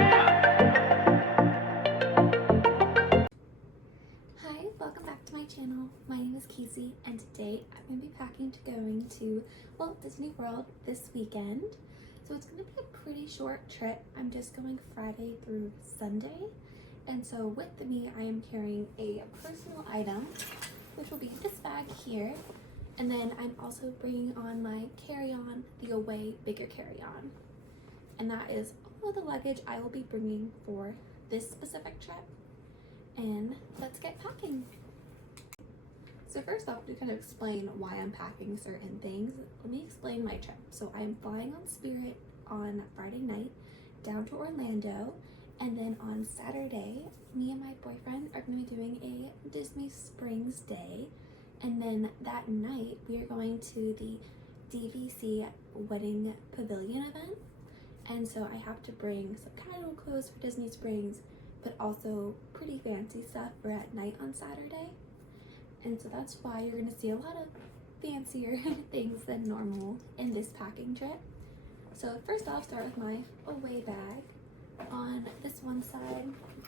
Hi, welcome back to my channel. My name is Casey and today I'm going to be packing to going to Walt Disney World this weekend. So it's going to be a pretty short trip. I'm just going Friday through Sunday. And so with me I am carrying a personal item, which will be this bag here. And then I'm also bringing on my carry-on, the Away bigger carry-on. And that is all of the luggage I will be bringing for this specific trip. And let's get packing. So first off, to kind of explain why I'm packing certain things, let me explain my trip. So I'm flying on Spirit on Friday night down to Orlando, and then on Saturday, me and my boyfriend are going to be doing a Disney Springs day, and then that night we are going to the DVC Wedding Pavilion event, and so I have to bring some casual clothes for Disney Springs, but also pretty fancy stuff for at night on Saturday. And so that's why you're gonna see a lot of fancier things than normal in this packing trip. So first off, start with my Away bag. On this one side,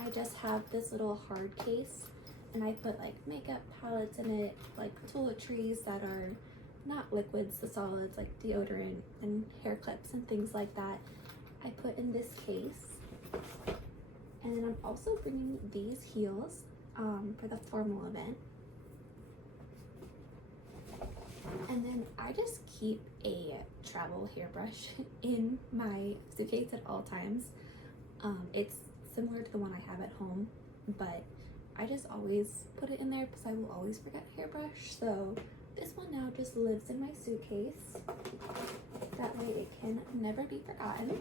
I just have this little hard case, and I put like makeup palettes in it, like toiletries that are not liquids, the solids like deodorant and hair clips and things like that. I put in this case. And then I'm also bringing these heels for the formal event. And then I just keep a travel hairbrush in my suitcase at all times. It's similar to the one I have at home, but I just always put it in there because I will always forget a hairbrush. So this one now just lives in my suitcase. That way it can never be forgotten.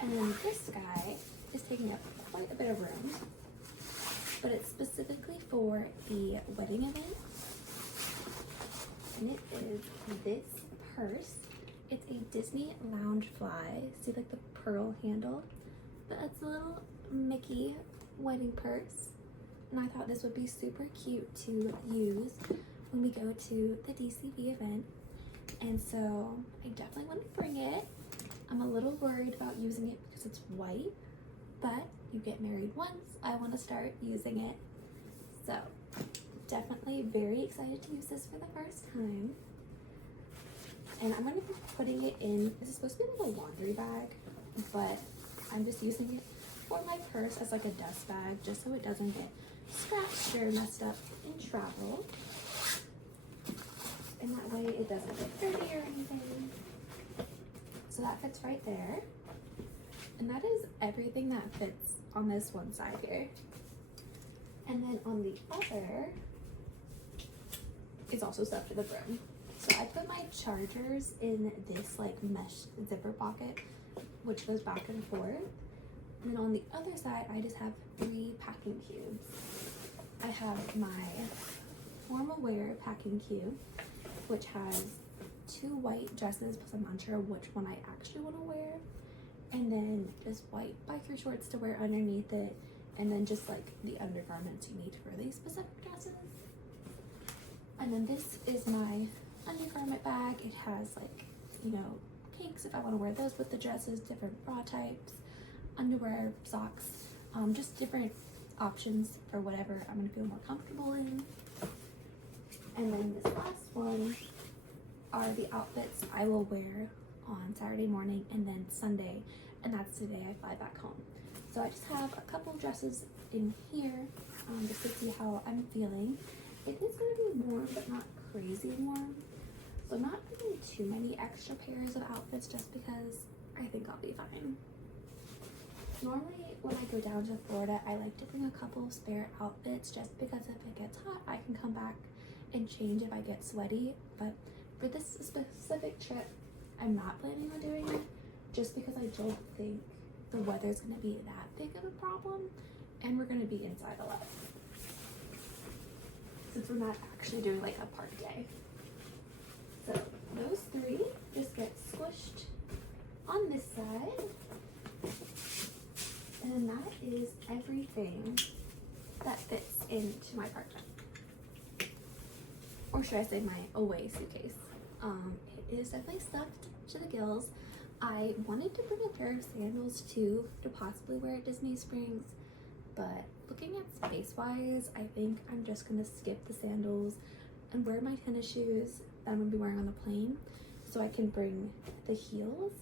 And then this guy is taking up quite a bit of room, but it's specifically for the wedding event, and it is this purse. It's a Disney Loungefly. See like the pearl handle, but it's a little Mickey wedding purse, and I thought this would be super cute to use when we go to the DCV event, and so I definitely want to bring it. I'm a little worried about using it because it's white, but you get married once, I want to start using it. So definitely very excited to use this for the first time. And I'm going to be putting it in, this is supposed to be a little laundry bag, but I'm just using it for my purse as like a dust bag, just so it doesn't get scratched or messed up in travel. And that way it doesn't get dirty or anything. So that fits right there. And that is everything that fits on this one side here. And then on the other is also stuff to the brim. So I put my chargers in this like mesh zipper pocket, which goes back and forth. And then on the other side, I just have 3 packing cubes. I have my formal wear packing cube, which has 2 white dresses, plus I'm unsure which one I actually want to wear. And then just white biker shorts to wear underneath it, and then just like the undergarments you need for these specific dresses. And then this is my undergarment bag. It has like, you know, kinks if I want to wear those with the dresses, different bra types, underwear, socks, just different options for whatever I'm going to feel more comfortable in. And then this last one are the outfits I will wear on Saturday morning and then Sunday, and that's the day I fly back home. So I just have a couple of dresses in here just to see how I'm feeling. It is going to be warm, but not crazy warm, so I'm not bringing too many extra pairs of outfits just because I think I'll be fine. Normally when I go down to Florida, I like to bring a couple of spare outfits just because if it gets hot, I can come back and change if I get sweaty. But for this specific trip, I'm not planning on doing it just because I don't think the weather's going to be that big of a problem, and we're going to be inside a lot since we're not actually doing like a party day. So those 3 just get squished on this side, and that is everything that fits into my apartment, or should I say my Away suitcase. It is definitely stuffed to the gills, I wanted to bring a pair of sandals too to possibly wear at Disney Springs, but looking at space-wise, I think I'm just gonna skip the sandals and wear my tennis shoes that I'm gonna be wearing on the plane so I can bring the heels,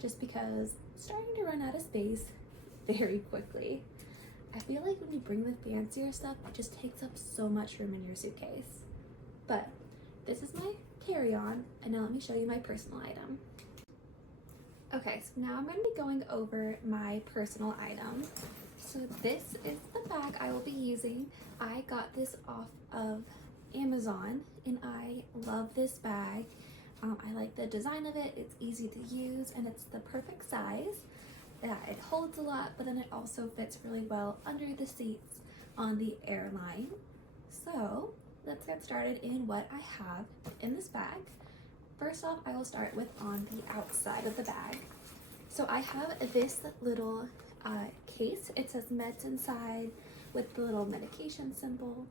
just because I'm starting to run out of space very quickly. I feel like when you bring the fancier stuff, it just takes up so much room in your suitcase. But this is my carry-on, and now let me show you my personal item. Okay, so now I'm going to be going over my personal item. So this is the bag I will be using. I got this off of Amazon, and I love this bag. I like the design of it. It's easy to use, and it's the perfect size. Yeah, it holds a lot, but then it also fits really well under the seats on the airline. So let's get started in what I have in this bag. First off, I will start with on the outside of the bag. So I have this little case. It says meds inside with the little medication symbol.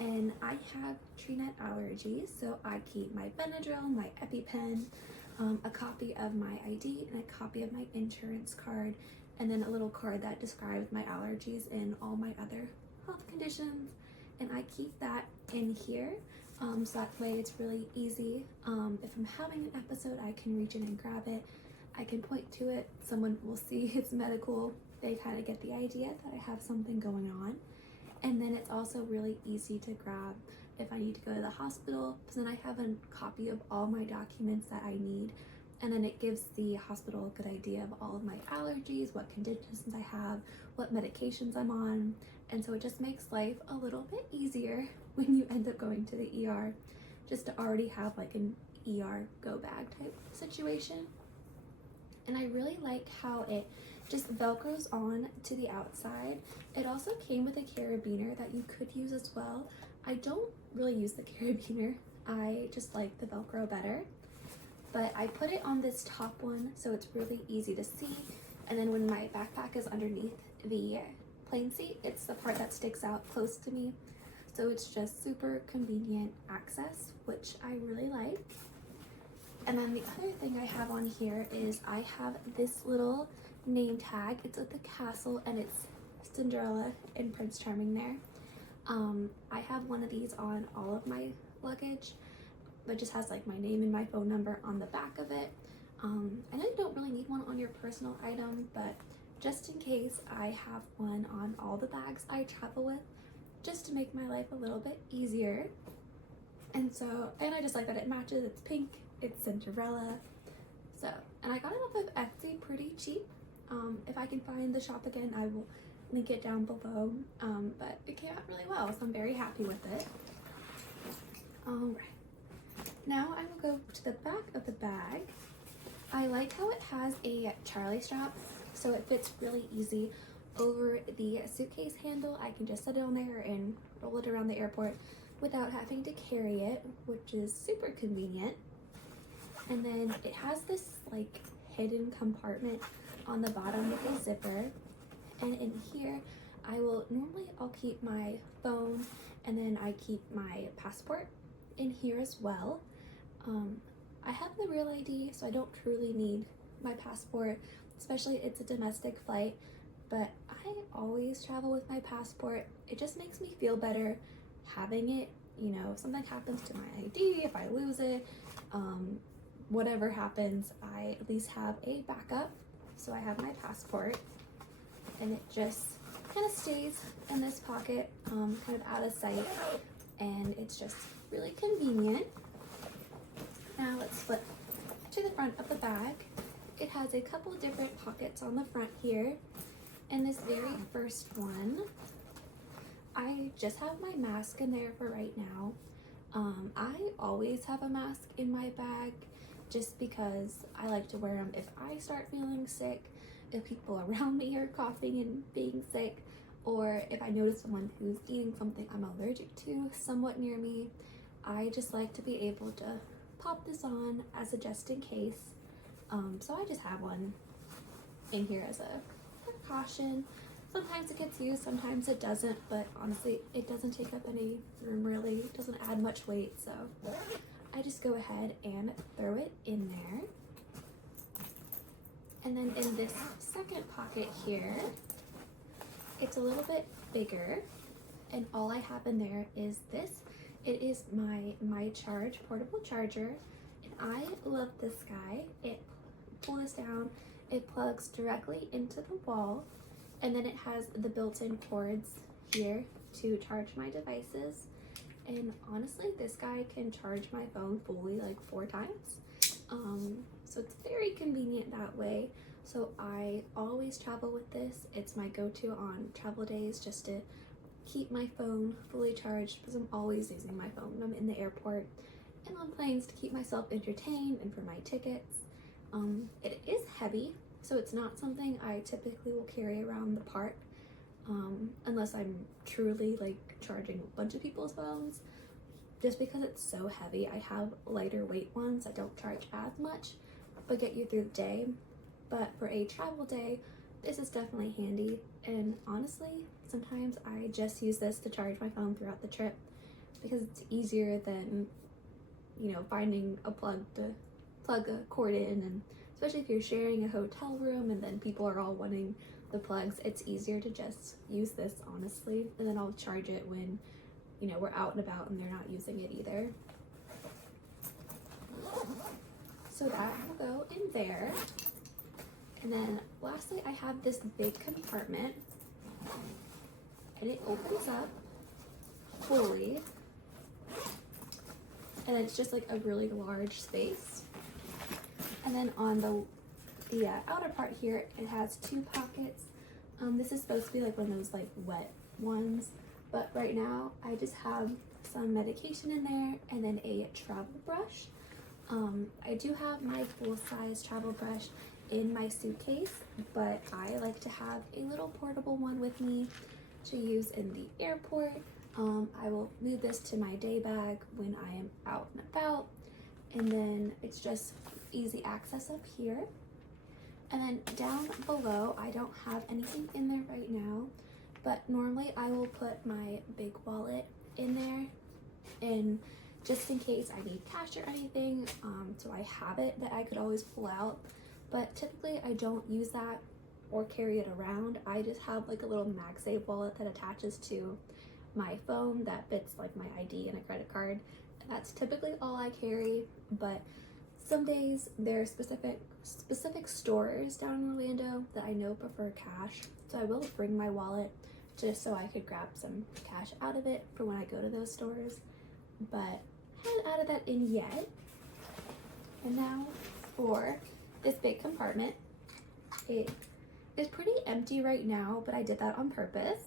And I have tree nut allergies, so I keep my Benadryl, my EpiPen, a copy of my ID, and a copy of my insurance card, and then a little card that describes my allergies and all my other health conditions. And I keep that in here, so that way it's really easy. If I'm having an episode, I can reach in and grab it. I can point to it. Someone will see it's medical. They kind of get the idea that I have something going on. And then it's also really easy to grab if I need to go to the hospital, because then I have a copy of all my documents that I need. And then it gives the hospital a good idea of all of my allergies, what conditions I have, what medications I'm on. And so it just makes life a little bit easier when you end up going to the ER, just to already have like an ER go bag type situation. And I really like how it just velcros on to the outside. It also came with a carabiner that you could use as well. I don't really use the carabiner. I just like the Velcro better. But I put it on this top one so it's really easy to see. And then when my backpack is underneath the plane seat, it's the part that sticks out close to me. So it's just super convenient access, which I really like. And then the other thing I have on here is I have this little name tag. It's with the castle, and it's Cinderella and Prince Charming there. I have one of these on all of my luggage, but just has like my name and my phone number on the back of it. I know you don't really need one on your personal item, but just in case, I have one on all the bags I travel with, just to make my life a little bit easier. And I just like that it matches. It's pink, it's Cinderella. So, and I got it off of Etsy pretty cheap. If I can find the shop again, I will link it down below. But it came out really well, so I'm very happy with it. Alright, now I will go to the back of the bag. I like how it has a Charlie strap, so it fits really easy over the suitcase handle. I can just set it on there and roll it around the airport without having to carry it, which is super convenient. And then it has this like hidden compartment on the bottom with a zipper, and in here I'll keep my phone, and then I keep my passport in here as well. I have the real ID, so I don't truly need my passport, especially it's a domestic flight, but I always travel with my passport. It just makes me feel better having it. You know, if something happens to my ID, if I lose it, whatever happens, I at least have a backup. So I have my passport, and it just kind of stays in this pocket, kind of out of sight, and it's just really convenient. Now let's flip to the front of the bag. It has a couple different pockets on the front here, and this very first one, I just have my mask in there for right now. I always have a mask in my bag, just because I like to wear them if I start feeling sick, if people around me are coughing and being sick, or if I notice someone who's eating something I'm allergic to somewhat near me. I just like to be able to pop this on as a just in case. So I just have one in here as a precaution. Sometimes it gets used, sometimes it doesn't, but honestly, it doesn't take up any room really. It doesn't add much weight, so I just go ahead and throw it in there. And then in this second pocket here, it's a little bit bigger, and all I have in there is this. It is my charge portable charger, and I love this guy. Pull this down, it plugs directly into the wall, and then it has the built-in cords here to charge my devices. And honestly, this guy can charge my phone fully like 4 times. So it's very convenient that way. So I always travel with this. It's my go-to on travel days, just to keep my phone fully charged, because I'm always using my phone when I'm in the airport and on planes to keep myself entertained and for my tickets. It is heavy, so it's not something I typically will carry around the park, unless I'm truly like charging a bunch of people's phones. Just because it's so heavy, I have lighter weight ones that don't charge as much but get you through the day. But for a travel day, this is definitely handy, and honestly, sometimes I just use this to charge my phone throughout the trip because it's easier than, you know, finding a plug to plug a cord in, and especially if you're sharing a hotel room and then people are all wanting the plugs, it's easier to just use this, honestly, and then I'll charge it when, you know, we're out and about and they're not using it either. So that will go in there. And then lastly, I have this big compartment, and it opens up fully, and it's just like a really large space. And then on the outer part here, it has 2 pockets. This is supposed to be like one of those like wet ones, but right now I just have some medication in there and then a travel brush. I do have my full-size travel brush in my suitcase, but I like to have a little portable one with me to use in the airport. I will move this to my day bag when I am out and about, and then it's just easy access up here. And then down below, I don't have anything in there right now, but normally I will put my big wallet in there, and just in case I need cash or anything, so I have it that I could always pull out. But typically I don't use that or carry it around. I just have like a little MagSafe wallet that attaches to my phone that fits like my ID and a credit card. And that's typically all I carry, but some days there are specific stores down in Orlando that I know prefer cash, so I will bring my wallet just so I could grab some cash out of it for when I go to those stores. But I haven't added that in yet. And now for this big compartment. It is pretty empty right now, but I did that on purpose.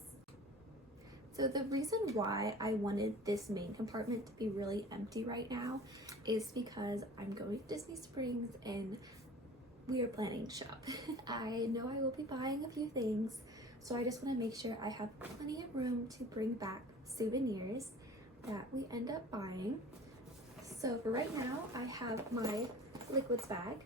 So the reason why I wanted this main compartment to be really empty right now is because I'm going to Disney Springs and we are planning to shop. I know I will be buying a few things, so I just want to make sure I have plenty of room to bring back souvenirs that we end up buying. So for right now, I have my liquids bag.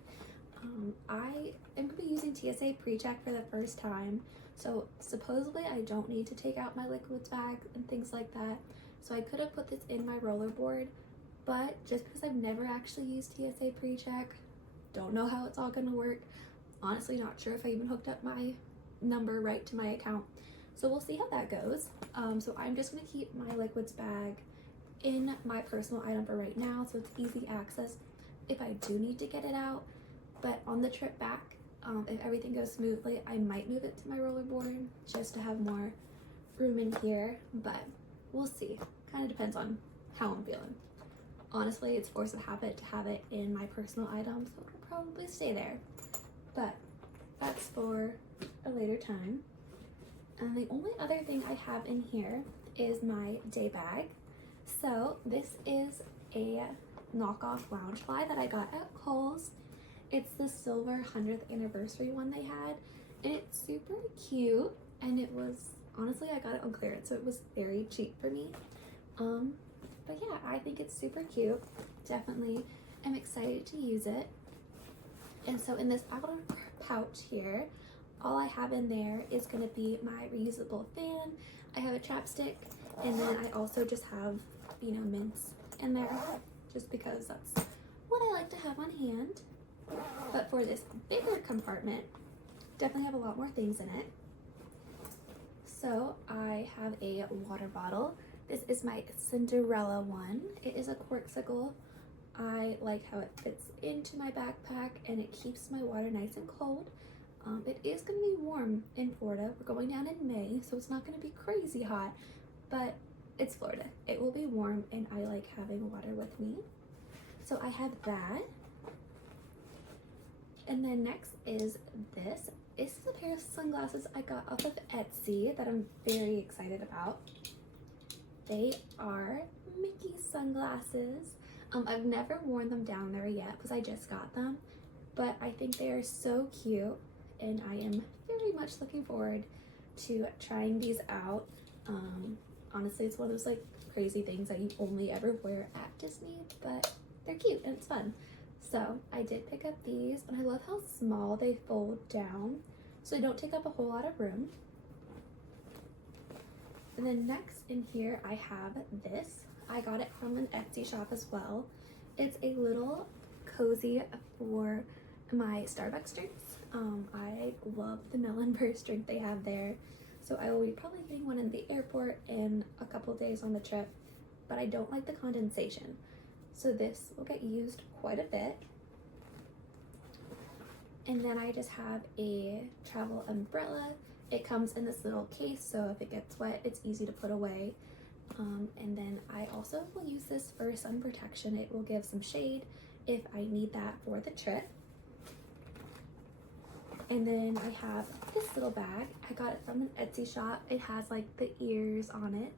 I am going to be using TSA PreCheck for the first time, so supposedly I don't need to take out my liquids bag and things like that. So I could have put this in my rollerboard, but just because I've never actually used TSA PreCheck, don't know how it's all going to work. Honestly, not sure if I even hooked up my number right to my account. So we'll see how that goes. So I'm just going to keep my liquids bag in my personal item for right now, so it's easy access if I do need to get it out. But on the trip back, if everything goes smoothly, I might move it to my rollerboard just to have more room in here, but we'll see. Kind of depends on how I'm feeling. Honestly, it's force of habit to have it in my personal items, so it'll probably stay there. But that's for a later time. And the only other thing I have in here is my day bag. So this is a knockoff Loungefly that I got at Kohl's. It's the silver 100th anniversary one they had, and it's super cute, and it was, honestly, I got it on clearance, so it was very cheap for me. But yeah, I think it's super cute. Definitely am excited to use it. And so in this outer pouch here, all I have in there is going to be my reusable fan. I have a chapstick, and then I also just have, you know, mints in there, just because that's what I like to have on hand. But for this bigger compartment, definitely have a lot more things in it. So I have a water bottle. This is my Cinderella one. It is a corksicle. I like how it fits into my backpack and it keeps my water nice and cold. It is going to be warm in Florida. We're going down in May, so it's not going to be crazy hot, but it's Florida. It will be warm and I like having water with me. So I have that. And then next is this. This is a pair of sunglasses I got off of Etsy that I'm very excited about. They are Mickey sunglasses. I've never worn them down there yet because I just got them, but I think they are so cute and I am very much looking forward to trying these out. Honestly, it's one of those like crazy things that you only ever wear at Disney, but they're cute and it's fun. So I did pick up these and I love how small they fold down so they don't take up a whole lot of room. And then next in here I have this. I got it from an Etsy shop as well. It's a little cozy for my Starbucks drinks. I love the melon burst drink they have there. So I will be probably getting one in the airport in a couple days on the trip, but I don't like the condensation. So this will get used quite a bit. And then I just have a travel umbrella. It comes in this little case, so if it gets wet, it's easy to put away. And then I also will use this for sun protection. It will give some shade if I need that for the trip. And then I have this little bag. I got it from an Etsy shop. It has like the ears on it.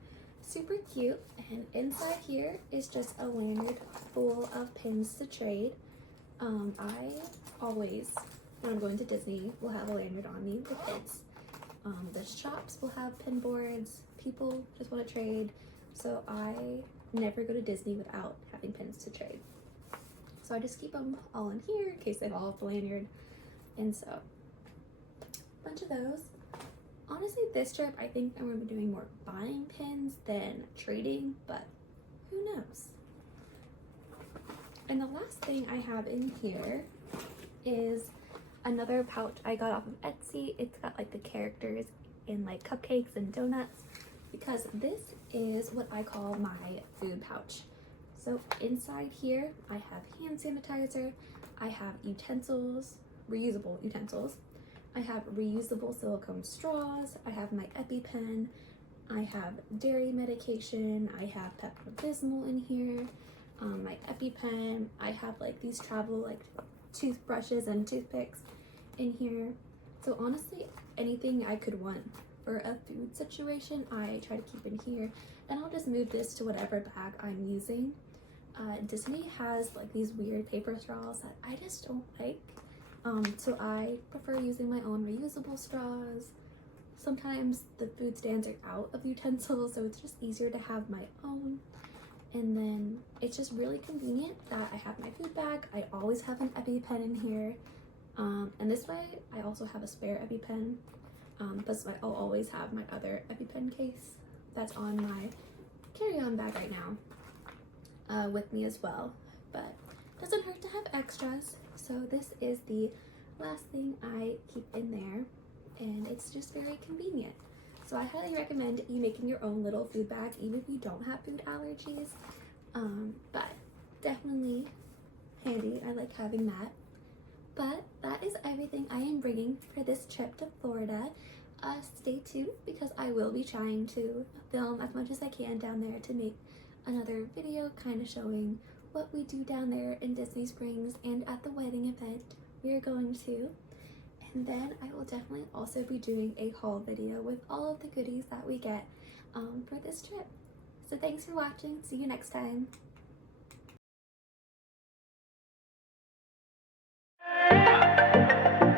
Super cute. And inside here is just a lanyard full of pins to trade. I always, when I'm going to Disney, will have a lanyard on me with pins. The shops will have pin boards. People just want to trade. So I never go to Disney without having pins to trade. So I just keep them all in here in case they fall off the lanyard. And so, a bunch of those. Honestly, this trip, I think I'm going to be doing more buying pins than trading, but who knows? And the last thing I have in here is another pouch I got off of Etsy. It's got like the characters in like cupcakes and donuts because this is what I call my food pouch. So inside here, I have hand sanitizer, I have utensils, reusable utensils, I have reusable silicone straws, I have my EpiPen, I have dairy medication, I have Pepto-Bismol in here, my EpiPen, I have like these travel like toothbrushes and toothpicks in here. So honestly, anything I could want for a food situation, I try to keep in here, and I'll just move this to whatever bag I'm using. Disney has like these weird paper straws that I just don't like. So I prefer using my own reusable straws. Sometimes the food stands are out of utensils, so it's just easier to have my own. And then it's just really convenient that I have my food bag. I always have an EpiPen in here. And this way I also have a spare EpiPen. But I'll always have my other EpiPen case that's on my carry-on bag right now with me as well. But it doesn't hurt to have extras. So this is the last thing I keep in there, and it's just very convenient. So I highly recommend you making your own little food bag, even if you don't have food allergies. But definitely handy. I like having that. But that is everything I am bringing for this trip to Florida. Stay tuned because I will be trying to film as much as I can down there to make another video kind of showing what we do down there in Disney Springs and at the wedding event we are going to. And then I will definitely also be doing a haul video with all of the goodies that we get for this trip. So thanks for watching. See you next time.